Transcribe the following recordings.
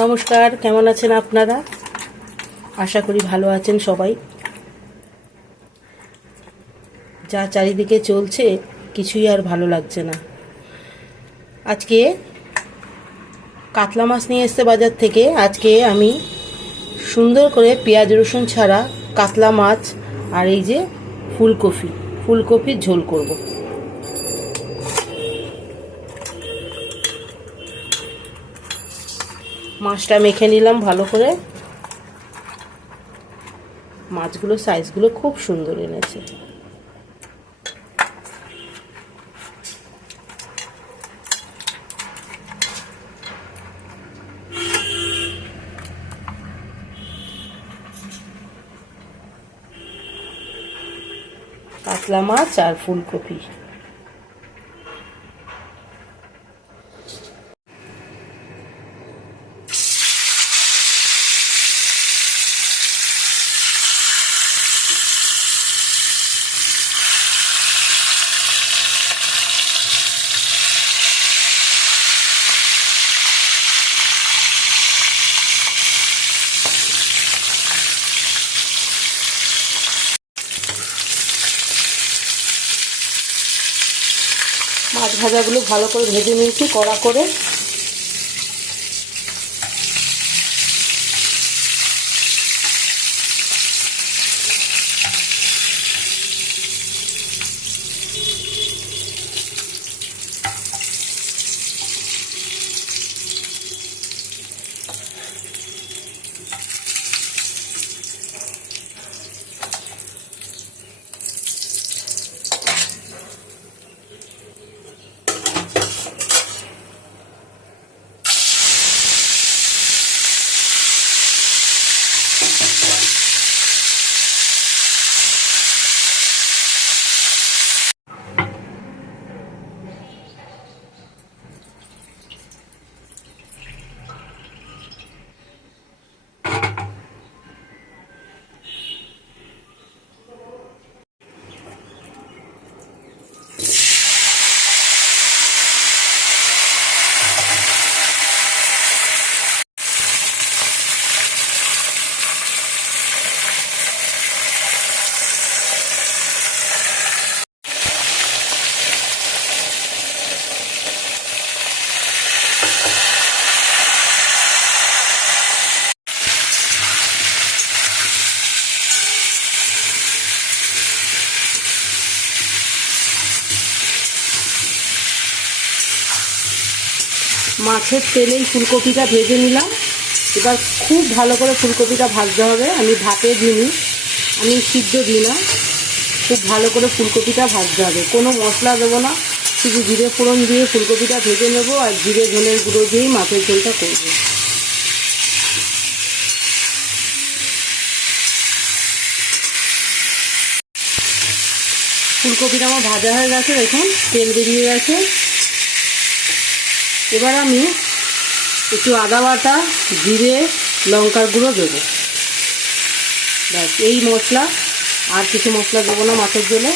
নমস্কার, কেমন আছেন আপনারা? আশা করি ভালো আছেন সবাই। যা চারিদিকে চলছে, কিছুই আর ভালো লাগছে না। আজকে কাতলা মাছ নিয়ে এসছে বাজার থেকে। আজকে আমি সুন্দর করে পেঁয়াজ রসুন ছাড়া কাতলা মাছ আর এই যে ফুলকপি, ফুলকপির ঝোল করব। মাছটা মেখে নিলাম ভালো করে। মাছগুলোর সাইজগুলো খুব সুন্দর এনেছে। কাতলা মাছ আর ফুলকপি মাছ ভাজাগুলো ভালো করে ভেজে নিয়েছি কড়া করে। মাছের তেলেই ফুলকপিটা ভেজে নিলাম। এবার খুব ভালো করে ফুলকপিটা ভাজতে হবে। আমি ভাপে দিইনি, আমি সিদ্ধ দিই না। খুব ভালো করে ফুলকপিটা ভাজতে হবে। কোনো মশলা দেবো না, শুধু জিরে ফোড়ন দিয়ে ফুলকপিটা ভেজে নেব আর জিরে ধনের গুঁড়ো দিয়েই মাছের ঝোলটা করব। ফুলকপিটা আমার ভাজা হয়ে গেছে, দেখুন, তেল বেরিয়ে গেছে। এবার আমি একটু আদা বাটা, জিরে, লঙ্কার গুঁড়ো দেবো। ব্যাস, এই মশলা, আর কিছু মশলা দেবো না মাছের জলে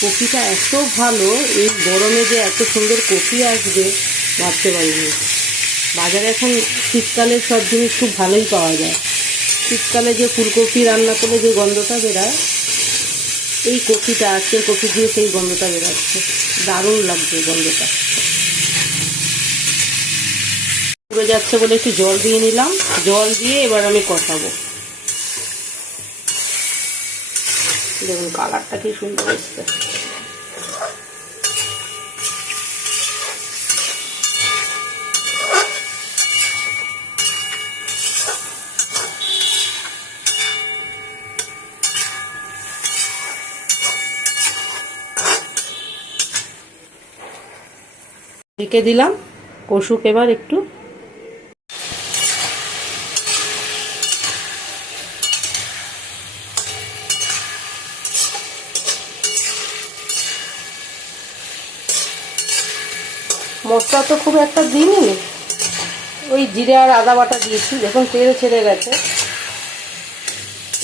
কপিটা এত ভালো, এই গরমে যে এত সুন্দর কপি আসবে, ভাবতে পারিনি। বাজারে এখন শীতকালে সব জিনিস খুব ভালোই পাওয়া যায়। শীতকালে যে ফুলকপি রান্না করলে যে গন্ধটা বেরায় এই কফিটা আজকের কফি দিয়ে সেই গন্ধটা বেরোচ্ছে। দারুণ লাগছে গন্ধটা। পুরো যাচ্ছে বলে একটু জল দিয়ে নিলাম। জল দিয়ে এবার আমি কষাবো। দেখুন, কালারটা কি সুন্দর এসছে। ঢেকে দিলাম, কষুক এবার একটু। মশলা তো খুব একটা দিইনি। ওই জিরে আর আদা বাটা দিয়েছি যখন তেল ছেড়ে গেছে।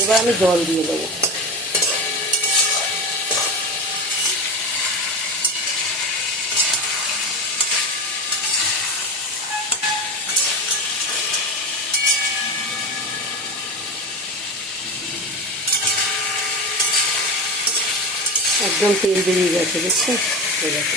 এবার আমি জল দিয়ে দেবো। একদম তেল বেরিয়ে গেছে দেখছেন এই দেখো।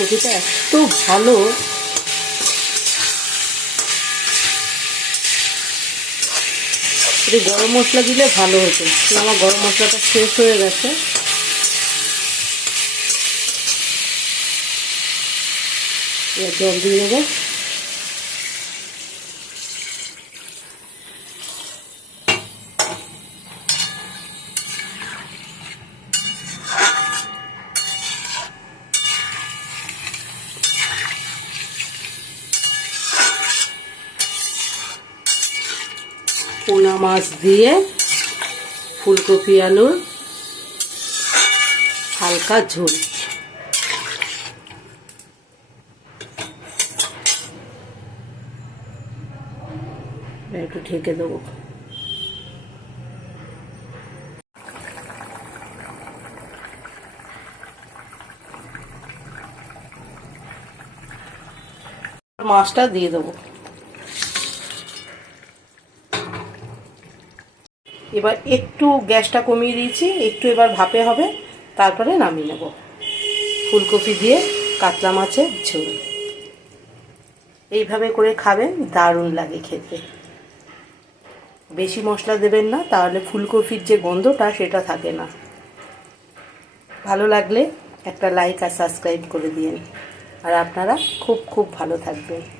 ফুলকপিটা এত ভালো। গরম মশলা দিলে ভালো হতো। আমার গরম মশলাটা শেষ হয়ে গেছে। জল দিয়ে দেবো। মাছ দিয়ে ফুলকপি আলুর হালকা ঝোল। একটু ঢেকে দেবো। মাছটা দিয়ে দেবো। এবার একটু গ্যাসটা কমিয়ে দিয়েছি, একটু এবার ভাপে হবে, তারপরে নামিয়ে নেব। ফুলকপি দিয়ে কাতলা মাছের ঝোল। এইভাবে করে খাবেন, দারুণ লাগে খেতে। বেশি মশলা দেবেন না, তাহলে ফুলকপির যে গন্ধটা সেটা থাকে না। ভালো লাগলে একটা লাইক আর সাবস্ক্রাইব করে দিন আর আপনারা খুব খুব ভালো থাকবেন।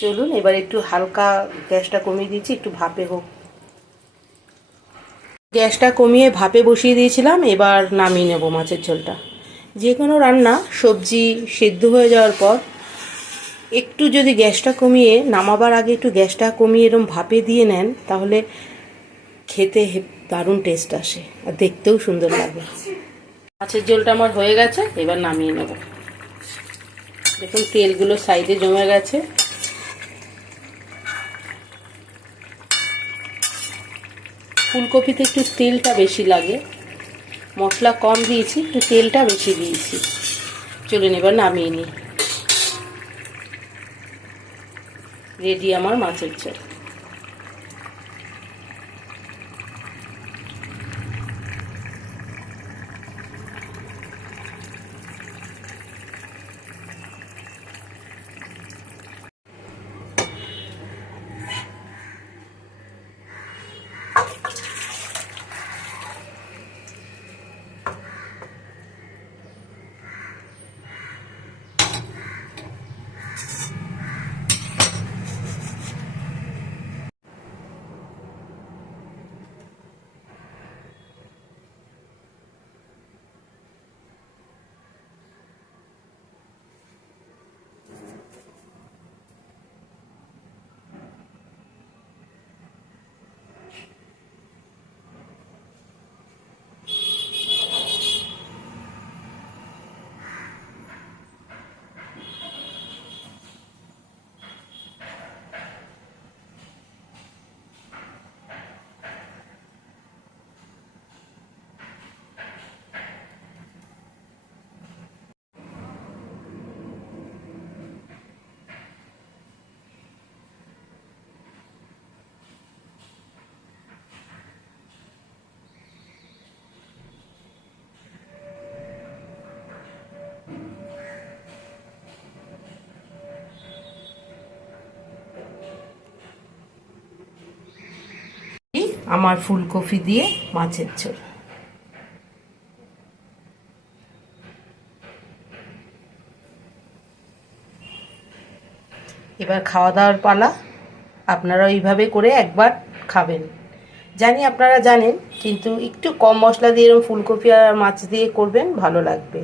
চলুন, এবার একটু হালকা গ্যাসটা কমিয়ে দিয়েছি, একটু ভাপে হোক। গ্যাসটা কমিয়ে ভাপে বসিয়ে দিয়েছিলাম, এবার নামিয়ে নেব মাছের ঝোলটা। যে কোনো রান্না, সবজি সেদ্ধ হয়ে যাওয়ার পর একটু যদি গ্যাসটা কমিয়ে, নামাবার আগে একটু গ্যাসটা কমিয়ে এরকম ভাপে দিয়ে নেন, তাহলে খেতে দারুণ টেস্ট আসে, আর দেখতেও সুন্দর লাগে। মাছের ঝোলটা আমার হয়ে গেছে, এবার নামিয়ে নেব। দেখুন, তেলগুলো সাইডে জমে গেছে। ফুলকপিতে একটু তেলটা বেশি লাগে। মশলা কম দিয়েছি, একটু তেলটা বেশি দিয়েছি। চলুন এবার নামিয়ে নিই। রেডি আমার মাছের ঝোল আমার ফুলকপি দিয়ে মাছের ঝোল। এবার খাওয়া দাওয়ার পালা। আপনারা এইভাবে করে একবার খাবেন। জানি আপনারা জানেন, কিন্তু একটু কম মশলা দিয়ে এরকম ফুলকপি আর মাছ দিয়ে করবেন, ভালো লাগবে।